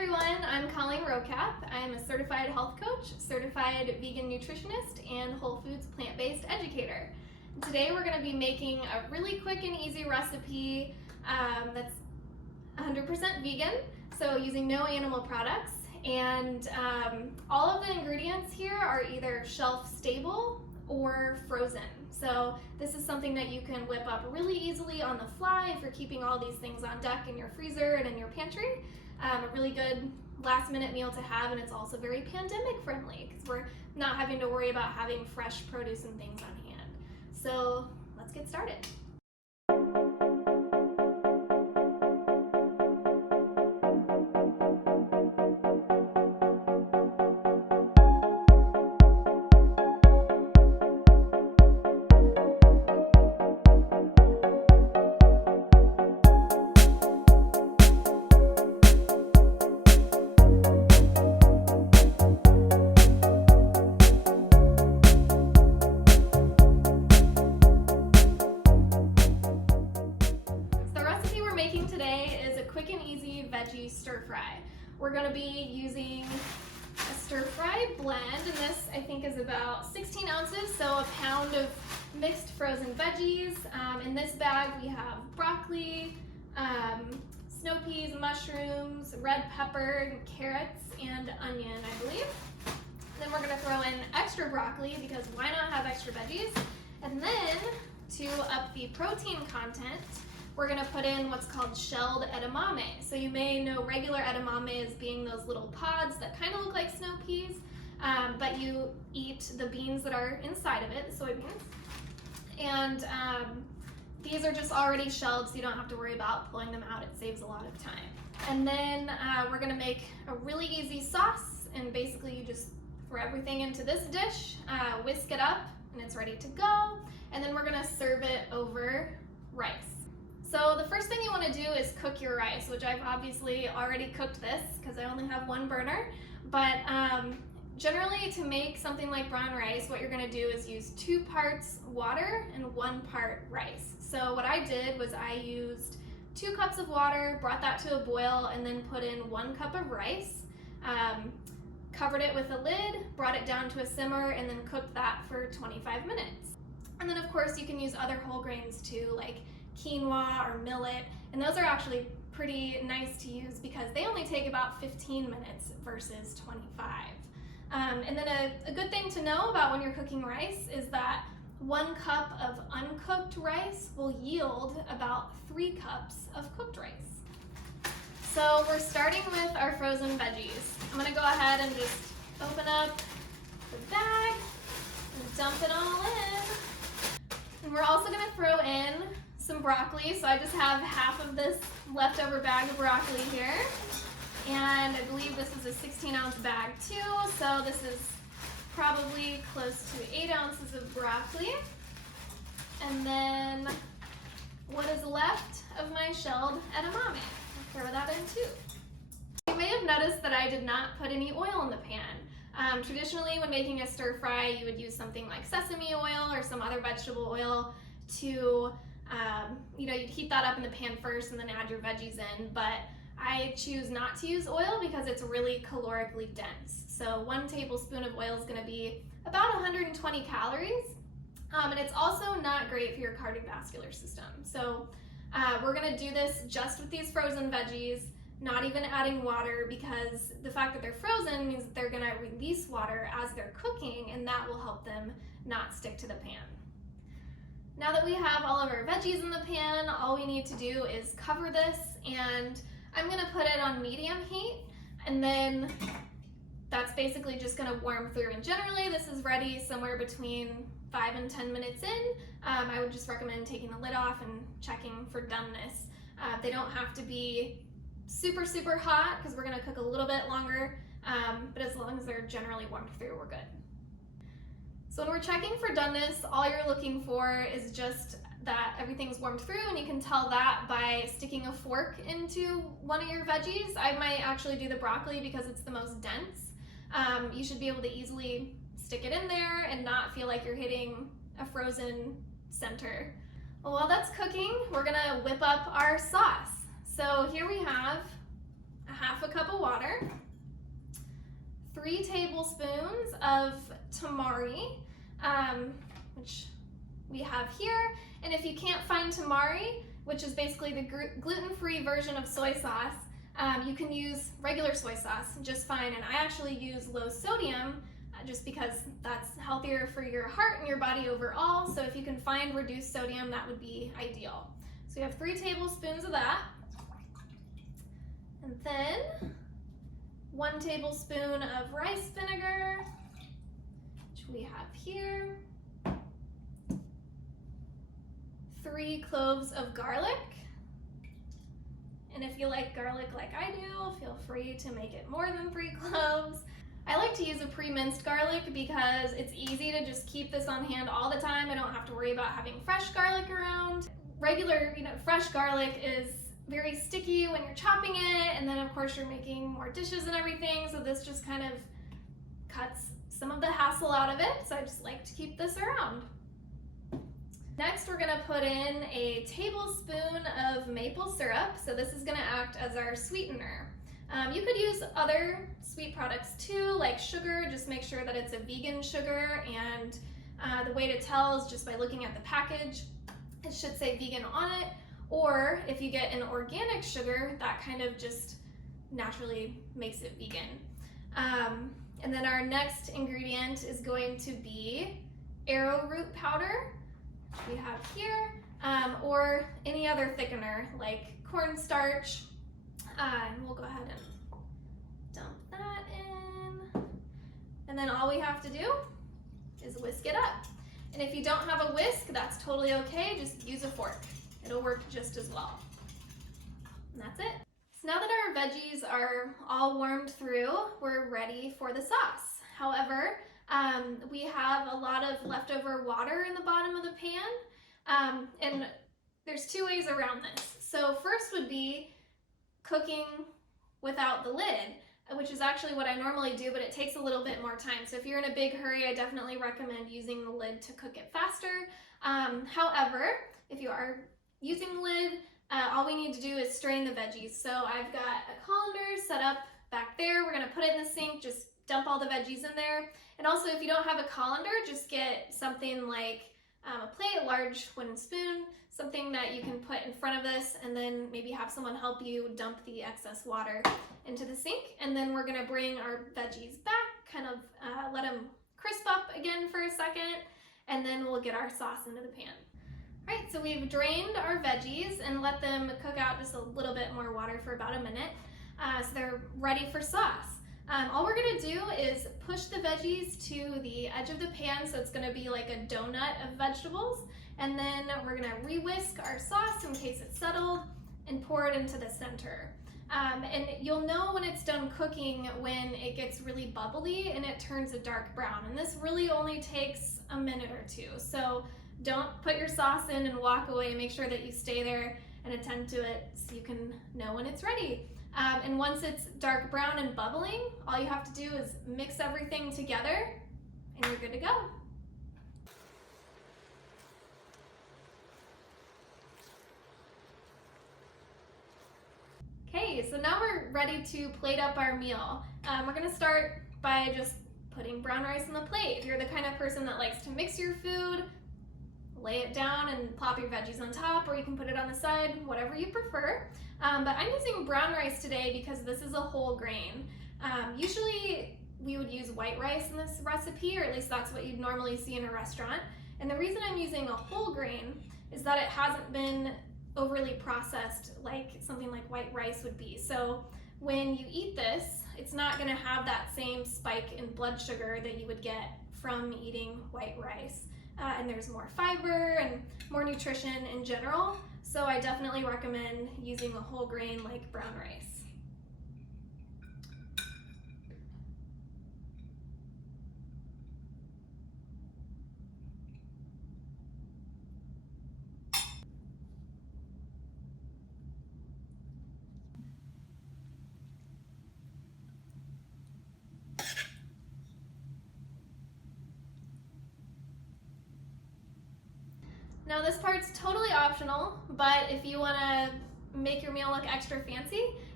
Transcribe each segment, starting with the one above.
everyone, I'm Colleen Rocap. I'm a certified health coach, certified vegan nutritionist, and Whole Foods plant-based educator. Today we're going to be making a really quick and easy recipe that's 100% vegan, so using no animal products. And all of the ingredients here are either shelf stable or frozen. So this is something that you can whip up really easily on the fly if you're keeping all these things on deck in your freezer and in your pantry. A really good last minute meal to have, and it's also very pandemic friendly because we're not having to worry about having fresh produce and things on hand. So let's get started. Today is a quick and easy veggie stir fry. We're going to be using a stir fry blend, and this I think is about 16 ounces, so a pound of mixed frozen veggies. In this bag we have broccoli, snow peas, mushrooms, red pepper, carrots, and onion, I believe. Then we're going to throw in extra broccoli because why not have extra veggies? And then to up the protein content, we're going to put in what's called shelled edamame. So you may know regular edamame as being those little pods that kind of look like snow peas, but you eat the beans that are inside of it, the soybeans. And these are just already shelled, so you don't have to worry about pulling them out. It saves a lot of time. And then we're going to make a really easy sauce, and basically you just throw everything into this dish, whisk it up, and it's ready to go. And then we're going to serve it over rice. So the first thing you want to do is cook your rice, which I've obviously already cooked this because I only have one burner. But generally to make something like brown rice, what you're going to do is use 2 parts water and 1 part rice. So what I did was I used 2 cups of water, brought that to a boil, and then put in 1 cup of rice, covered it with a lid, brought it down to a simmer, and then cooked that for 25 minutes. And then of course you can use other whole grains too, like quinoa or millet, and those are actually pretty nice to use because they only take about 15 minutes versus 25. And then a good thing to know about when you're cooking rice is that 1 cup of uncooked rice will yield about 3 cups of cooked rice. So we're starting with our frozen veggies. I'm going to go ahead and just open up the bag and dump it all in. And we're also going to throw in some broccoli, so I just have half of this leftover bag of broccoli here, and I believe this is a 16-ounce bag too, so this is probably close to 8 ounces of broccoli. And then what is left of my shelled edamame, I'll throw that in too. You may have noticed that I did not put any oil in the pan. Traditionally when making a stir fry you would use something like sesame oil or some other vegetable oil to you'd heat that up in the pan first and then add your veggies in, but I choose not to use oil because it's really calorically dense. So 1 tablespoon of oil is going to be about 120 calories, and it's also not great for your cardiovascular system. So we're going to do this just with these frozen veggies, not even adding water, because the fact that they're frozen means that they're going to release water as they're cooking, and that will help them not stick to the pan. Now that we have all of our veggies in the pan, all we need to do is cover this, and I'm going to put it on medium heat, and then that's basically just going to warm through. And generally this is ready somewhere between 5 and 10 minutes in. I would just recommend taking the lid off and checking for doneness. They don't have to be super, super hot because we're going to cook a little bit longer, but as long as they're generally warmed through, we're good. So when we're checking for doneness, all you're looking for is just that everything's warmed through, and you can tell that by sticking a fork into one of your veggies. I might actually do the broccoli because it's the most dense. You should be able to easily stick it in there and not feel like you're hitting a frozen center. Well, while that's cooking, we're gonna whip up our sauce. So here we have a half a cup of water. water, 3 tablespoons of tamari, which we have here. And if you can't find tamari, which is basically the gluten-free version of soy sauce, you can use regular soy sauce just fine. And I actually use low sodium just because that's healthier for your heart and your body overall. So if you can find reduced sodium, that would be ideal. So you have 3 tablespoons of that. And then 1 tablespoon of rice vinegar, which we have here. 3 cloves of garlic. And if you like garlic like I do, feel free to make it more than 3 cloves. I like to use a pre-minced garlic because it's easy to just keep this on hand all the time. I don't have to worry about having fresh garlic around. Regular, fresh garlic is very sticky when you're chopping it, and then of course you're making more dishes and everything, so this just kind of cuts some of the hassle out of it, so I just like to keep this around. Next, we're gonna put in a tablespoon of maple syrup, so this is gonna act as our sweetener. You could use other sweet products too, like sugar. Just make sure that it's a vegan sugar, and the way to tell is just by looking at the package. It should say vegan on it, or if you get an organic sugar, that kind of just naturally makes it vegan. And then our next ingredient is going to be arrowroot powder, which we have here, or any other thickener like cornstarch. And we'll go ahead and dump that in. And then all we have to do is whisk it up. And if you don't have a whisk, that's totally okay. Just use a fork. It'll work just as well. And that's it. So now that our veggies are all warmed through, we're ready for the sauce. However, we have a lot of leftover water in the bottom of the pan. And there's 2 ways around this. So first would be cooking without the lid, which is actually what I normally do, but it takes a little bit more time. So if you're in a big hurry, I definitely recommend using the lid to cook it faster. However, if you are using the lid, all we need to do is strain the veggies. So I've got a colander set up back there. We're gonna put it in the sink, just dump all the veggies in there. And also, if you don't have a colander, just get something like a plate, a large wooden spoon, something that you can put in front of this, and then maybe have someone help you dump the excess water into the sink. And then we're gonna bring our veggies back, kind of let them crisp up again for a second, and then we'll get our sauce into the pan. All right, so we've drained our veggies and let them cook out just a little bit more water for about a minute. So they're ready for sauce. All we're gonna do is push the veggies to the edge of the pan, so it's gonna be like a donut of vegetables, and then we're gonna re-whisk our sauce in case it's settled and pour it into the center. And you'll know when it's done cooking when it gets really bubbly and it turns a dark brown, and this really only takes a minute or 2. So don't put your sauce in and walk away. Make sure that you stay there and attend to it so you can know when it's ready. And once it's dark brown and bubbling, all you have to do is mix everything together and you're good to go. Okay, so now we're ready to plate up our meal. We're gonna start by just putting brown rice on the plate. If you're the kind of person that likes to mix your food, lay it down and plop your veggies on top, or you can put it on the side, whatever you prefer. But I'm using brown rice today because this is a whole grain. Usually we would use white rice in this recipe, or at least that's what you'd normally see in a restaurant. And the reason I'm using a whole grain is that it hasn't been overly processed like something like white rice would be. So when you eat this, it's not gonna have that same spike in blood sugar that you would get from eating white rice. And there's more fiber and more nutrition in general. So I definitely recommend using a whole grain like brown rice. Now this part's totally optional, but if you want to make your meal look extra fancy,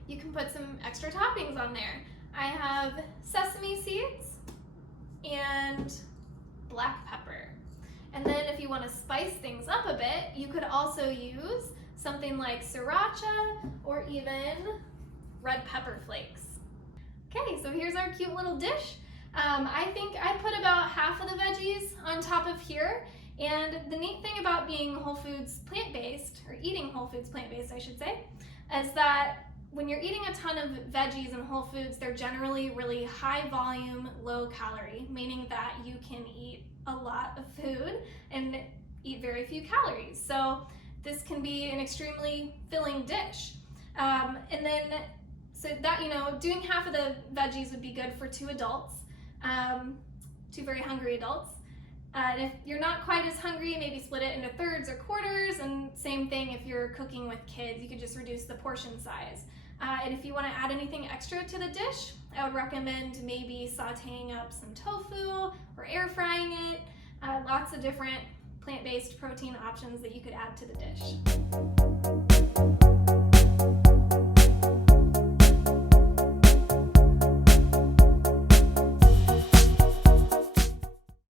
you can put some extra toppings on there. I have sesame seeds and black pepper. And then if you want to spice things up a bit, you could also use something like sriracha or even red pepper flakes. Okay, so here's our cute little dish. I think I put about half of the veggies on top of here. And the neat thing about being whole foods plant-based, or eating whole foods plant-based I should say, is that when you're eating a ton of veggies and whole foods, they're generally really high volume, low calorie, meaning that you can eat a lot of food and eat very few calories. So this can be an extremely filling dish. And then, so that, you know, doing half of the veggies would be good for 2 adults, 2 very hungry adults. And if you're not quite as hungry, maybe split it into thirds or quarters, and same thing if you're cooking with kids, you could just reduce the portion size. And if you want to add anything extra to the dish, I would recommend maybe sauteing up some tofu or air frying it. Lots of different plant-based protein options that you could add to the dish.